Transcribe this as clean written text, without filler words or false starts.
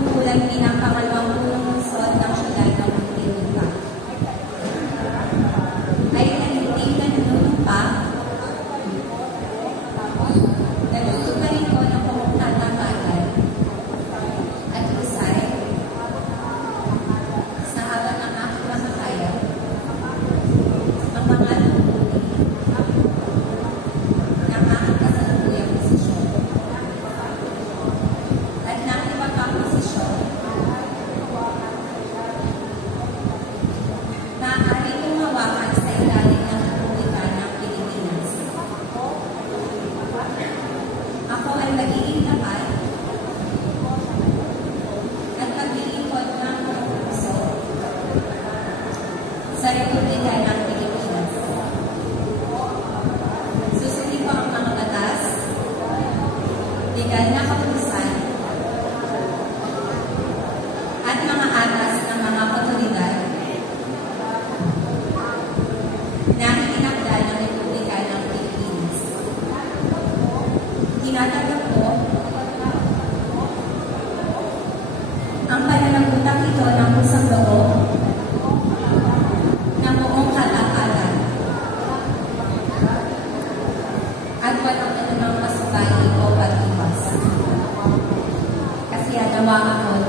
tungkulan bilang pangalawang punong lungsod ng siyudad ng Muntinlupa. Ay talintig na nanunumpa, natutugarin ko ng pamukhatangatan at usay sa habang ng aking makakaya ang mga tungkulin ng aking kasalukuyang posisyon at ng iba pang posisyon maaari kong hawakan sa ilalim ng Republika ng Pilipinas. Ako ay magiging tapat at paglilingkod ng buong puso sa Republika ng Pilipinas. Susundin ko ang mga batas, legal na kapulisan, at mga atas ng mga otoridad na itinakda ng Republika ng Pilipinas. Tinatanggap ko ang pananagutan ito ng pusang loob ng buong katapatan at walang anumang masubali o pag-iwas. Kasi nawa ako